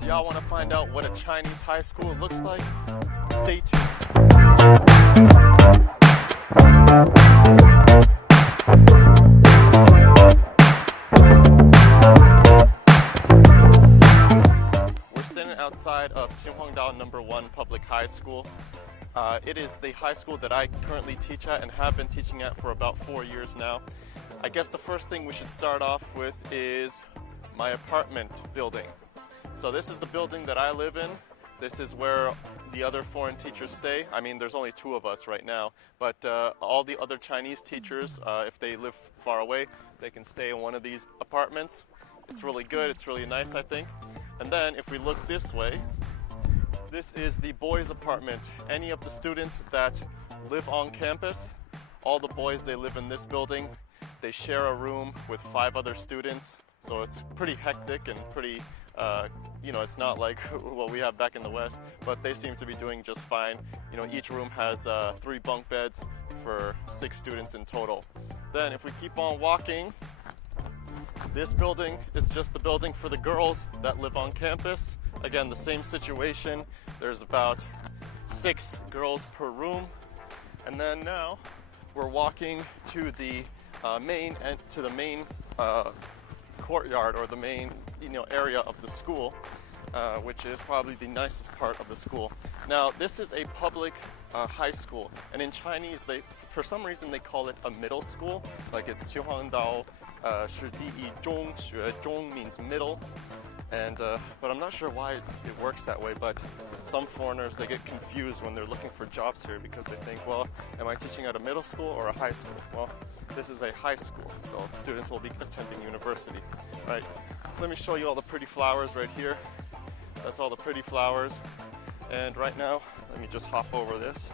Do y'all want to find out what a Chinese high school looks like? Stay tuned. We're standing outside of Qinhuangdao No. 1 Public High School. It is the high school that I currently teach at and have been teaching at for about 4 years now. I guess the first thing we should start off with is my apartment building. So this is the building that I live in. This is where the other foreign teachers stay. I mean, there's only 2 of us right now, but all the other Chinese teachers, if they live far away, they can stay in one of these apartments. It's really good, it's really nice, I think. And then if we look this way, this is the boys' apartment. Any of the students that live on campus, all the boys, they live in this building. They share a room with 5 other students, so it's pretty hectic and pretty, you know, it's not like what we have back in the West, but they seem to be doing just fine. You know, each room has 3 bunk beds for 6 students in total. Then if we keep on walking, this building is just the building for the girls that live on campus. Again, the same situation. There's about 6 girls per room. And then now we're walking to the main courtyard, or the main area of the school, which is probably the nicest part of the school. Now this is a public high school, and in Chinese for some reason they call it a middle school, like it's Qinhuangdao Shi Di Zhong, Xue Zhong means middle, and but I'm not sure why it works that way. But some foreigners, they get confused when they're looking for jobs here because they think, well, am I teaching at a middle school or a high school? Well, this is a high school, so students will be attending university. Right, let me show you all the pretty flowers right here. That's all the pretty flowers. And right now, let me just hop over this.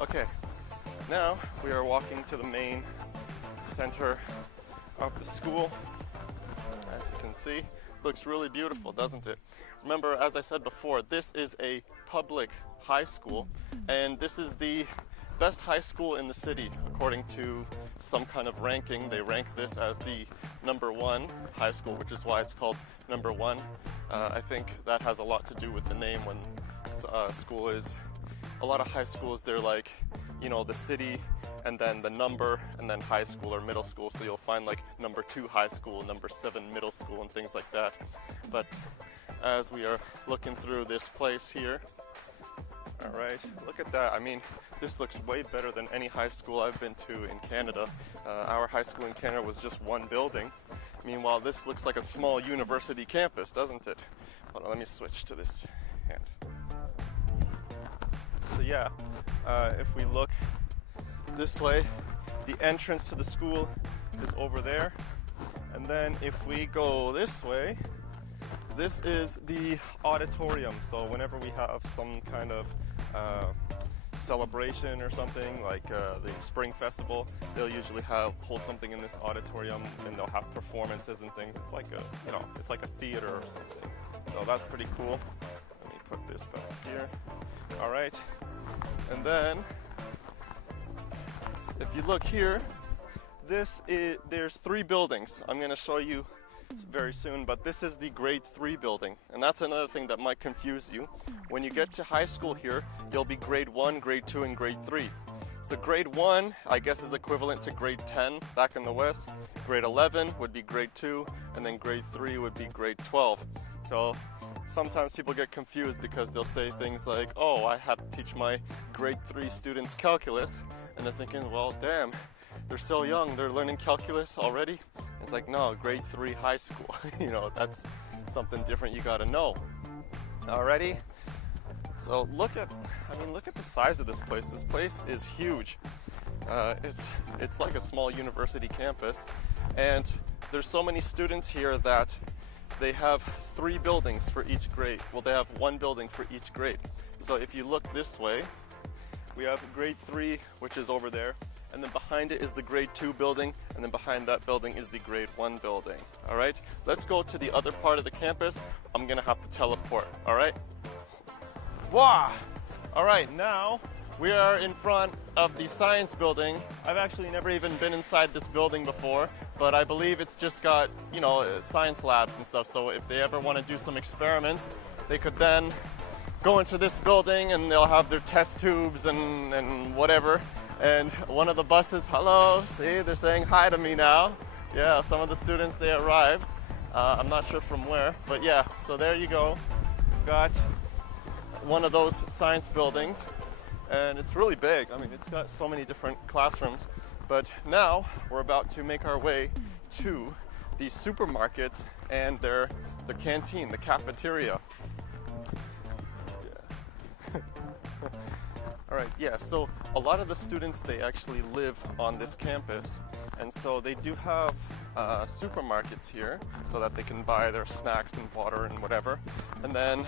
Okay, now we are walking to the main center of the school. As you can see, looks really beautiful, doesn't it? Remember, as I said before, this is a public high school, and this is the best high school in the city according to some kind of ranking. They rank this as the No. 1 high school, which is why it's called No. 1. I think that has a lot to do with the name. When school is, a lot of high schools, they're like, you know, the city and then the number and then high school or middle school. So you'll find like No. 2 high school, No. 7 middle school, and things like that. But as we are looking through this place here, all right, look at that. I mean, this looks way better than any high school I've been to in Canada. Our high school in Canada was just one building. Meanwhile, this looks like a small university campus, doesn't it? Hold on, let me switch to this hand. So yeah, if we look this way, the entrance to the school is over there. And then if we go this way, this is the auditorium. So whenever we have some kind of celebration or something, like the Spring Festival, they'll usually hold something in this auditorium, and they'll have performances and things. It's like it's like a theater or something. So that's pretty cool. Let me put this back here. All right, and then if you look here, there's 3 buildings. I'm going to show you very soon, but this is the grade 3 building, and that's another thing that might confuse you. When you get to high school here, you'll be grade 1, grade 2, and grade 3. So grade 1, I guess, is equivalent to grade 10 back in the West. Grade 11 would be grade 2, and then grade 3 would be grade 12. So sometimes people get confused because they'll say things like, oh, I have to teach my grade 3 students calculus, and they're thinking, well, damn, they're so young, they're learning calculus already? It's like, no, grade 3 high school. You know, that's something different you gotta know. Alrighty? So look at the size of this place. This place is huge. It's like a small university campus, and there's so many students here that they have 3 buildings for each grade. Well, they have 1 building for each grade. So if you look this way, we have grade 3, which is over there, and then behind it is the grade 2 building, and then behind that building is the grade 1 building. All right, let's go to the other part of the campus. I'm gonna have to teleport, all right? Wow! All right, now We are in front of the science building. I've actually never even been inside this building before, but I believe it's just got, you know, science labs and stuff. So if they ever want to do some experiments, they could then go into this building and they'll have their test tubes and whatever. And one of the buses, hello, see, they're saying hi to me now. Yeah, some of the students, they arrived. I'm not sure from where, but yeah, so there you go. Got one of those science buildings. And it's really big. I mean, it's got so many different classrooms. But now we're about to make our way to the supermarkets and the canteen, the cafeteria. Yeah. All right, yeah, so a lot of the students, they actually live on this campus. And so they do have supermarkets here so that they can buy their snacks and water and whatever. And then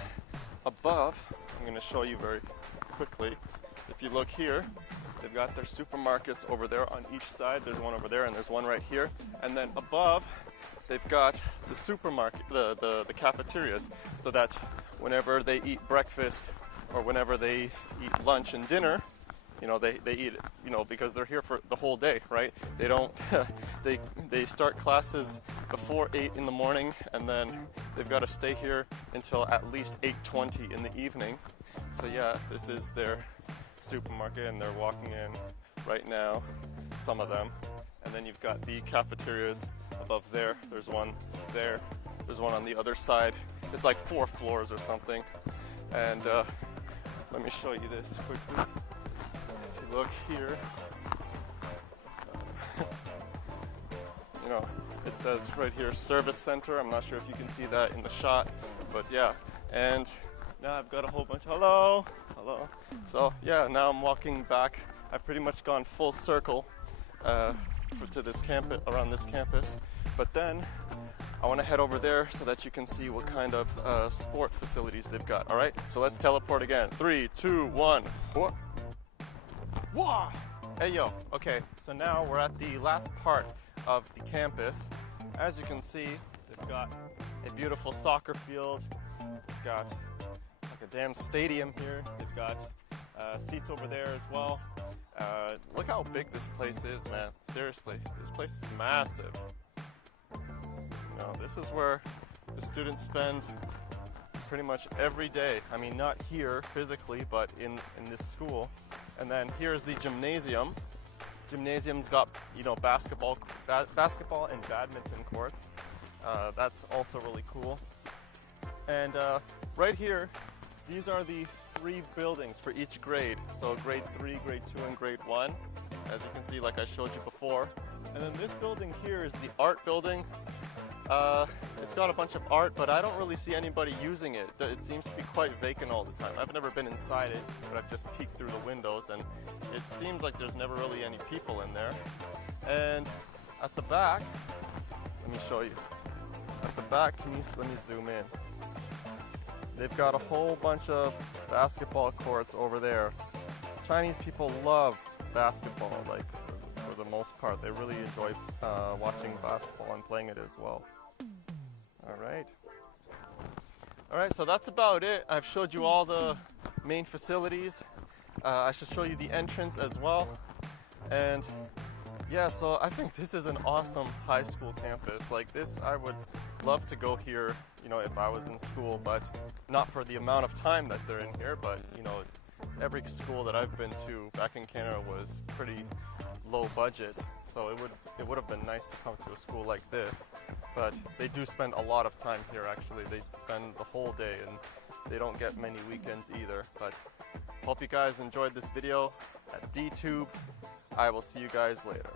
above, I'm gonna show you very quickly. If you look here, they've got their supermarkets over there on each side. There's one over there and there's one right here. And then above, they've got the supermarket, the cafeterias, so that whenever they eat breakfast or whenever they eat lunch and dinner, you know, they eat it, you know, because they're here for the whole day, right? They don't, they start classes before 8 in the morning, and then they've got to stay here until at least 8:20 in the evening. So yeah, this is their supermarket, and they're walking in right now, some of them. And then you've got the cafeterias above there. There's one there. There's one on the other side. It's like 4 floors or something. And let me show you this quickly. If you look here, you know, it says right here, service center. I'm not sure if you can see that in the shot, but yeah. And now I've got a whole bunch, hello. So yeah, now I'm walking back. I've pretty much gone full circle to this campus, around this campus. But then I want to head over there so that you can see what kind of sport facilities they've got. All right, so let's teleport again. 3, 2, 1. Whoa! Hey yo. Okay, so now we're at the last part of the campus. As you can see, they've got a beautiful soccer field. They've got like a damn stadium here. They've got seats over there as well. Look how big this place is, man. Seriously, this place is massive. You know, this is where the students spend pretty much every day. I mean, not here physically, but in this school. And then here's the gymnasium. Gymnasium's got, you know, basketball and badminton courts. That's also really cool. And right here, these are the 3 buildings for each grade. So grade 3, grade 2, and grade 1. As you can see, like I showed you before. And then this building here is the art building. It's got a bunch of art, but I don't really see anybody using it. It seems to be quite vacant all the time. I've never been inside it, but I've just peeked through the windows, and it seems like there's never really any people in there. And at the back, let me show you. At the back, let me zoom in. They've got a whole bunch of basketball courts over there. Chinese people love basketball, like for the most part. They really enjoy watching basketball and playing it as well. All right, so that's about it. I've showed you all the main facilities. I should show you the entrance as well. And yeah, so I think this is an awesome high school campus. Like this, I would love to go here, you know, if I was in school, but not for the amount of time that they're in here. But, you know, every school that I've been to back in Canada was pretty low budget. So it would have been nice to come to a school like this. But they do spend a lot of time here, actually. They spend the whole day, and they don't get many weekends either. But hope you guys enjoyed this video at DTube. I will see you guys later.